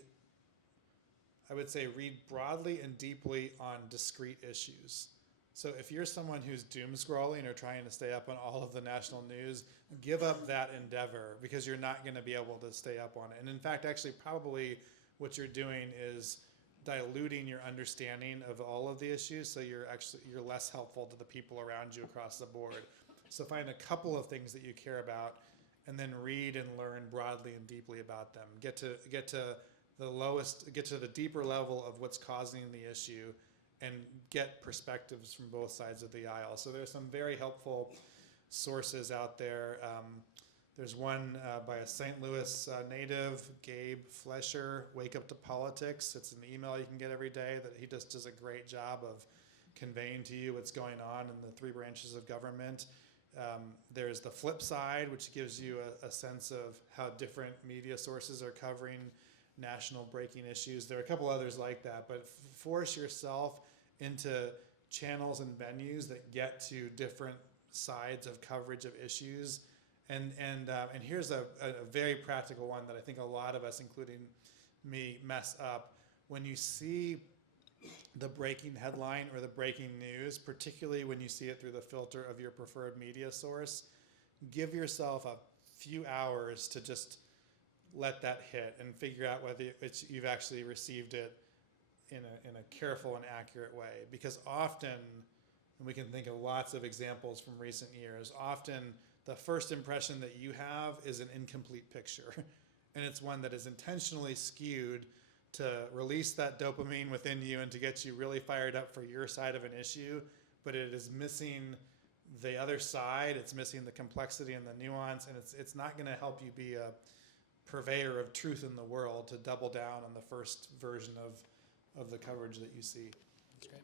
broadly and deeply on discrete issues. So if you're someone who's doom scrolling or trying to stay up on all of the national news, give up that endeavor, because you're not going to be able to stay up on it. And in fact, actually, probably what you're doing is diluting your understanding of all of the issues, so you're less helpful to the people around you across the board. So find a couple of things that you care about, and then read and learn broadly and deeply about them. Get to the deeper level of what's causing the issue, and get perspectives from both sides of the aisle. So there's some very helpful sources out there. There's one by a St. Louis native, Gabe Flesher, Wake Up to Politics. It's an email you can get every day that he just does a great job of conveying to you what's going on in the three branches of government. There's The Flip Side, which gives you a sense of how different media sources are covering national breaking issues. There are a couple others like that, but force yourself into channels and venues that get to different sides of coverage of issues. And here's a very practical one that I think a lot of us, including me, mess up. When you see the breaking headline or the breaking news, particularly when you see it through the filter of your preferred media source, give yourself a few hours to just let that hit and figure out whether you've actually received it in a careful and accurate way. Because often, and we can think of lots of examples from recent years, often the first impression that you have is an incomplete picture. And it's one that is intentionally skewed to release that dopamine within you and to get you really fired up for your side of an issue, but it is missing the other side. It's missing the complexity and the nuance, and it's not going to help you be a purveyor of truth in the world to double down on the first version of the coverage that you see. That's great.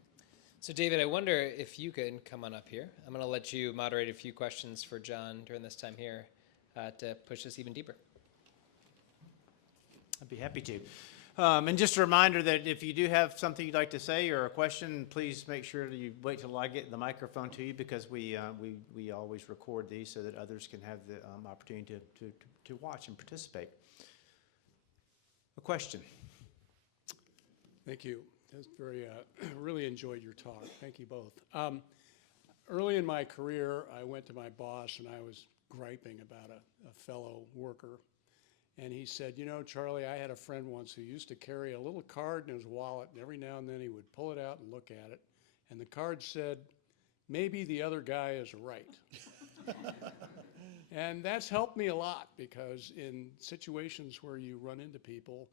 So David, I wonder if you can come on up here. I'm going to let you moderate a few questions for John during this time here to push us even deeper. I'd be happy to. And just a reminder that if you do have something you'd like to say or a question, please make sure that you wait till I get the microphone to you, because we always record these so that others can have the opportunity to watch and participate. A question? Thank you. That's very, really enjoyed your talk. Thank you both. Early in my career, I went to my boss and I was griping about a fellow worker. And he said, you know, Charlie, I had a friend once who used to carry a little card in his wallet, and every now and then he would pull it out and look at it. And the card said, maybe the other guy is right. And that's helped me a lot, because in situations where you run into people,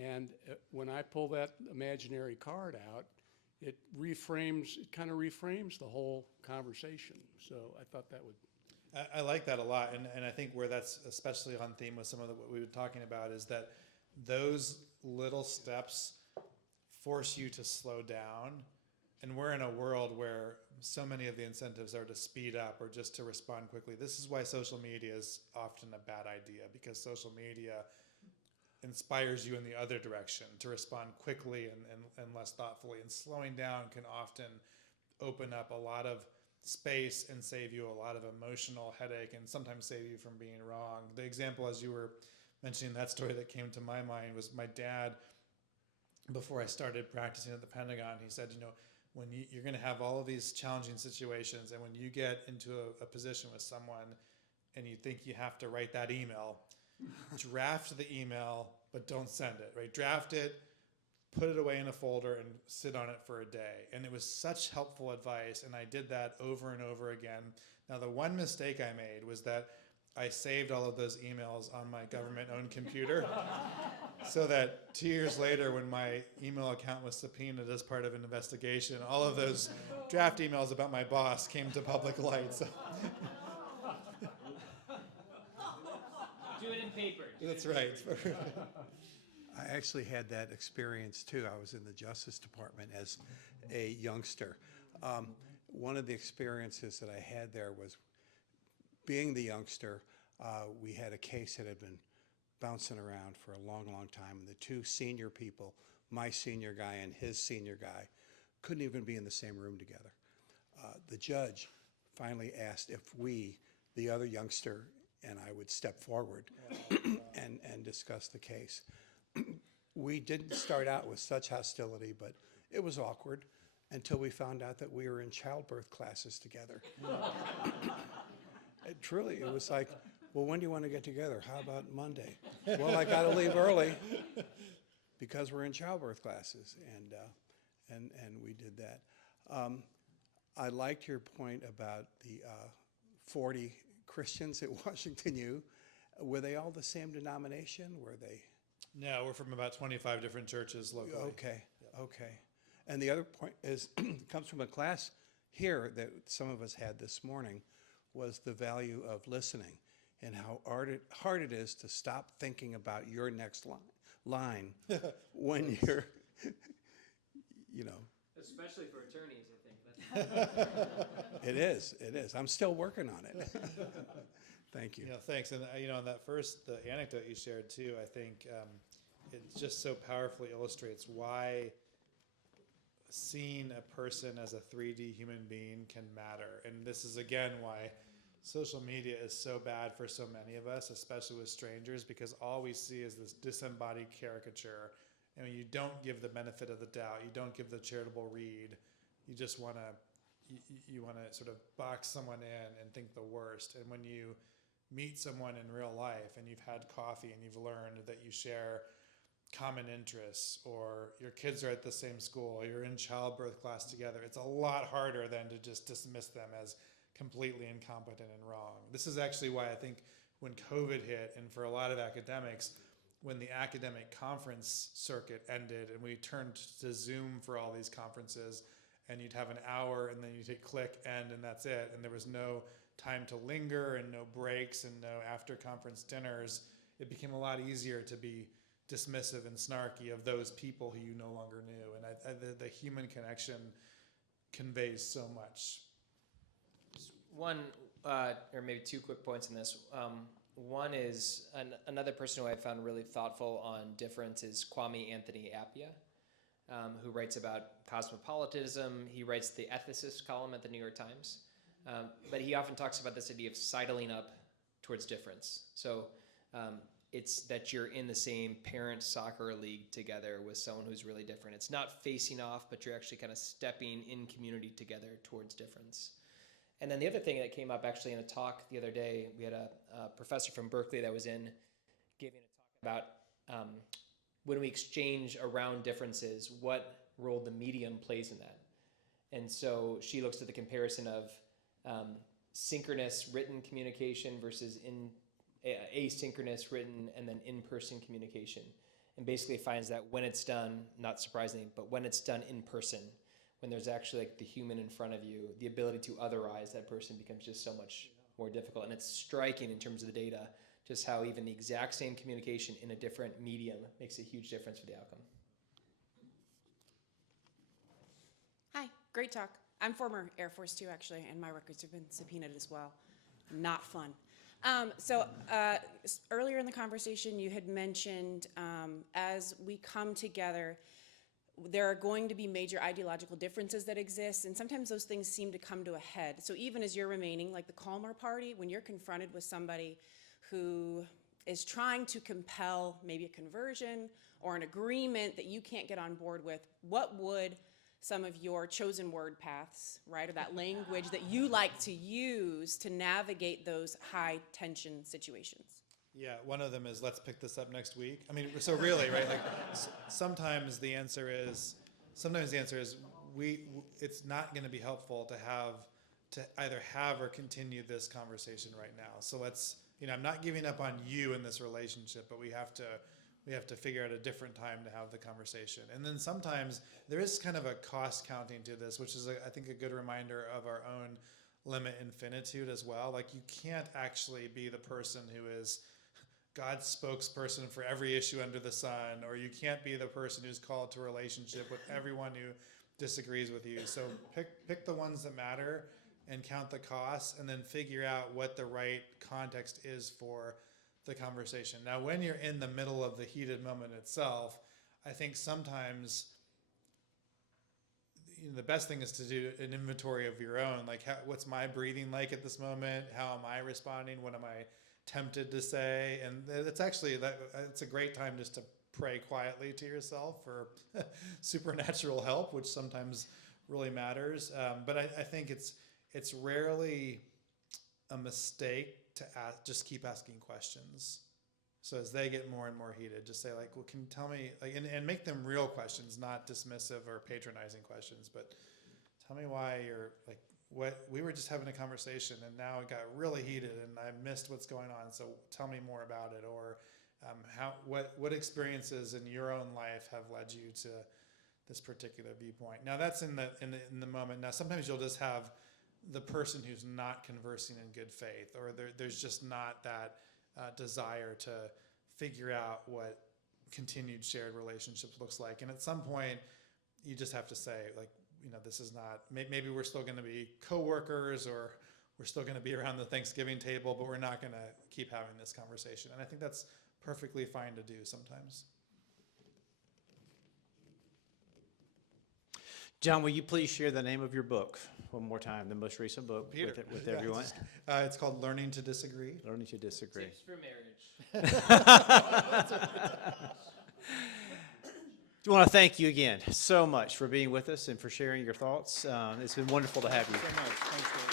and when I pull that imaginary card out, it kind of reframes the whole conversation. So I thought that would. I like that a lot, and I think where that's especially on theme with some of what we've been talking about is that those little steps force you to slow down, and we're in a world where so many of the incentives are to speed up or just to respond quickly. This is why social media is often a bad idea, because social media inspires you in the other direction to respond quickly and less thoughtfully, and slowing down can often open up a lot of space and save you a lot of emotional headache, and sometimes save you from being wrong. The example, as you were mentioning that story, that came to my mind was my dad. Before I started practicing at the Pentagon, he said, you know, when you're going to have all of these challenging situations, and when you get into a position with someone and you think you have to write that email, draft the email, but don't send it, right? Draft it, put it away in a folder, and sit on it for a day. And it was such helpful advice, and I did that over and over again. Now, the one mistake I made was that I saved all of those emails on my government-owned computer, so that 2 years later, when my email account was subpoenaed as part of an investigation, all of those draft emails about my boss came to public light. So. Do it in paper. That's right. I actually had that experience too. I was in the Justice Department as a youngster. One of the experiences that I had there was, being the youngster, we had a case that had been bouncing around for a long, long time. And the two senior people, my senior guy and his senior guy, couldn't even be in the same room together. The judge finally asked if we, the other youngster, and I would step forward and discuss the case. We didn't start out with such hostility, but it was awkward until we found out that we were in childbirth classes together. It was like, well, when do you want to get together? How about Monday? Well, I got to leave early because we're in childbirth classes, and we did that. I liked your point about the 40 Christians at Washington U. Were they all the same denomination? Were they? No, we're from about 25 different churches locally. Okay, okay. And the other point is, comes from a class here that some of us had this morning, was the value of listening, and how hard it is to stop thinking about your next line when you're, you know. Especially for attorneys, I think. It is. I'm still working on it. Thank you. Yeah, thanks. And on that the anecdote you shared too, I think it just so powerfully illustrates why seeing a person as a 3D human being can matter. And this is again why social media is so bad for so many of us, especially with strangers, because all we see is this disembodied caricature. And when you don't give the benefit of the doubt, you don't give the charitable read, you just want to sort of box someone in and think the worst. And when you meet someone in real life and you've had coffee and you've learned that you share common interests, or your kids are at the same school, or you're in childbirth class together, it's a lot harder than to just dismiss them as completely incompetent and wrong. This is actually why I think when COVID hit, and for a lot of academics, when the academic conference circuit ended and we turned to Zoom for all these conferences, and you'd have an hour and then you'd hit click end and that's it, and there was no time to linger and no breaks and no after conference dinners, it became a lot easier to be dismissive and snarky of those people who you no longer knew. And the human connection conveys so much. One, or maybe two quick points in this. One is another person who I found really thoughtful on difference is Kwame Anthony Appiah, who writes about cosmopolitanism. He writes the ethicist column at the New York Times. But he often talks about this idea of sidling up towards difference. So it's that you're in the same parent soccer league together with someone who's really different. It's not facing off, but you're actually kind of stepping in community together towards difference. And then the other thing that came up actually in a talk the other day, we had a professor from Berkeley that was in giving a talk about when we exchange around differences, what role the medium plays in that. And so she looks at the comparison of synchronous written communication versus asynchronous written and then in-person communication, and basically finds that when it's done, not surprisingly, but when it's done in person, when there's actually like the human in front of you, the ability to otherize that person becomes just so much more difficult. And it's striking in terms of the data, just how even the exact same communication in a different medium makes a huge difference for the outcome. Hi, great talk. I'm former Air Force too, actually, and my records have been subpoenaed as well. Not fun. Earlier in the conversation, you had mentioned as we come together, there are going to be major ideological differences that exist, and sometimes those things seem to come to a head. So even as you're remaining, like the Calmer Party, when you're confronted with somebody who is trying to compel maybe a conversion or an agreement that you can't get on board with, what would some of your chosen word paths, right, or that language that you like to use to navigate those high tension situations? Yeah, one of them is let's pick this up next week. I mean, so really, right? Like sometimes the answer is it's not going to be helpful to either have or continue this conversation right now. So let's, I'm not giving up on you in this relationship, but we have to figure out a different time to have the conversation. And then sometimes there is kind of a cost counting to this, which is I think a good reminder of our own limit and finitude as well. Like you can't actually be the person who is God's spokesperson for every issue under the sun, or you can't be the person who's called to a relationship with everyone who disagrees with you. So pick the ones that matter and count the costs, and then figure out what the right context is for the conversation. Now, when you're in the middle of the heated moment itself, I think sometimes the best thing is to do an inventory of your own. Like, what's my breathing like at this moment? How am I responding? What am I tempted to say? And it's actually it's a great time just to pray quietly to yourself for supernatural help, which sometimes really matters. But I think it's rarely a mistake to just keep asking questions. So as they get more and more heated, just say like, well, can you tell me, like, and make them real questions, not dismissive or patronizing questions, but tell me why you're like, what, we were just having a conversation and now it got really heated and I missed what's going on. So tell me more about it. Or what experiences in your own life have led you to this particular viewpoint? Now that's in the moment. Now sometimes you'll just have the person who's not conversing in good faith, or there's just not that desire to figure out what continued shared relationships looks like. And at some point, you just have to say, like, this is not, maybe we're still going to be coworkers, or we're still going to be around the Thanksgiving table, but we're not going to keep having this conversation. And I think that's perfectly fine to do sometimes. John, will you please share the name of your book one more time, the most recent book with everyone? It's called Learning to Disagree. Learning to Disagree. Tips for marriage. I want to thank you again so much for being with us and for sharing your thoughts. It's been wonderful to have you. So much. Thanks, Dave.